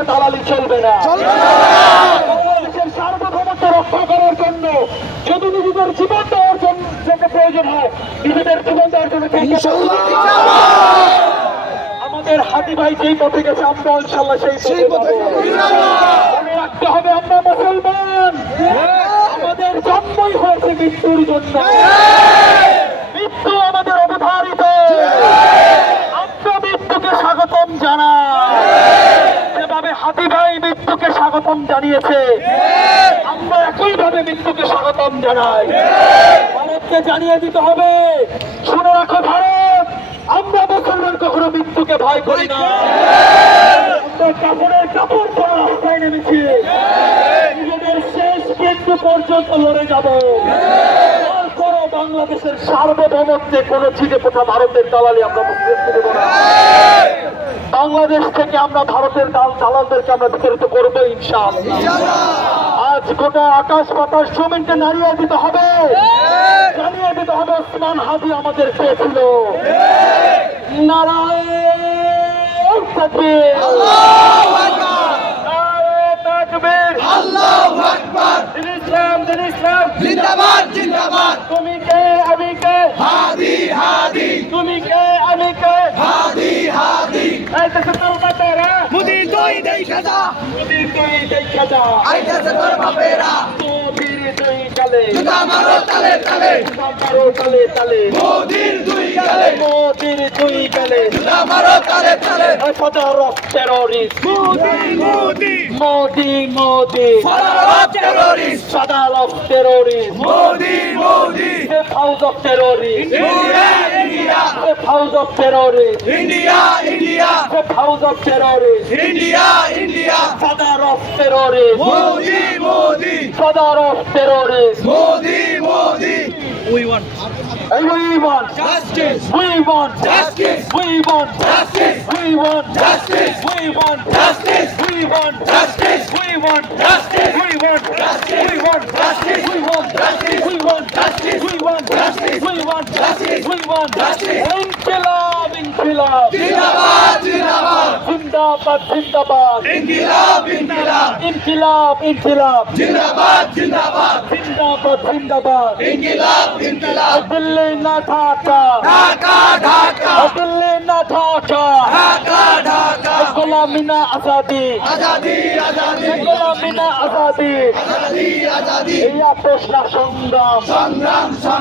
করে দালালি চলবে না। বাংলাদেশের সার্বভৌমত্ব রক্ষা করার জন্য যদি নিজেদের জীবন দেওয়ার জন্য প্রয়োজন হয়, নিজেদের জীবন দেওয়ার জন্য আমাদের হাতি ভাই যেই পথে গেছে আমরা ইনশাল্লাহ সেই পথে মনে রাখতে হবে আমরা মুসলমান, আমাদের জন্মই হয়েছে মৃত্যুর জন্য, মৃত্যু আমাদের অবধারিত, আমরা মৃত্যুকে স্বাগতম জানাই। যেভাবে হাতি ভাই মৃত্যুকে স্বাগতম জানিয়েছে আমরা একইভাবে মৃত্যুকে স্বাগতম জানাই। ভারতকে জানিয়ে দিতে হবে, শুনে রাখো ভারত, আমরা মুসলমান কখনো মৃত্যুকে ভয় করি না। আমরা কাপড়ের কাপড় পরা রাস্তায় নেমেছি, নিজেদের শেষ বিন্দু পর্যন্ত লড়ে যাব। তারপরও বাংলাদেশের সার্বভৌমত্বে কোন চিঠে কোথা ভারতের দালালি আমরা মুক্তি দেব না। বাংলাদেশ থেকে আমরা ভারতের দালালদেরকে আমরা বিতাড়িত করবো ইনশাআল্লাহ। আজ গোটা আকাশ বাতাস জমিনকে নাড়িয়ে দিতে হবে, জানিয়ে দিতে হবে ওসমান হাদি আমাদের কে ছিল। নারায়ণ তাকবীর, আল্লাহু আকবার, নারায়ণ তাকবীর, আল্লাহু আকবার। দিন ইসলাম জিন্দাবাদ জিন্দাবাদ। তুমি কে আমি কে, হাদি হাদি। তুমি কে আমি কে, হাদি হাদি। আইতাছে তোর বাপেরা, মুদি দুই দেখা যা, মুদি দুই দেখা যা। আইতাছে তোর বাপেরা, মুদির দুই গালে, জুতা মারো তালে তালে, জুতা মারো তালে তালে। মুদির দুই গালে, মুদির দুই গালে, জুতা মারো তালে তালে। Father of terrorist, Modi Modi Modi Modi. Father of terrorist, father of terrorist, Modi Modi. Safe house of terrorist, India India. Safe house of terrorist, India India. Safe house of terrorist, India India. Father of terrorist, Modi Modi. Father of terrorist, Modi Modi. We want justice. We want justice. We want justice. We want justice. We want justice. We want justice. We want justice. We want justice. We want justice. We want justice. We want justice. We want justice. We want justice. We want justice. Inqilab, inqilab. Zindabad, zindabad. Zindabad, zindabad. Inqilab, inqilab. Inqilab, inqilab. Zindabad, zindabad. Zindabad, zindabad. Inqilab, inqilab. Delhi na Dhaka, Dhaka Dhaka. Delhi na Dhaka, Dhaka Dhaka. Gulami na azadi, azadi azadi. Gulami na azadi, azadi azadi. এই আপোষ না সংগ্রাম, সংগ্রাম।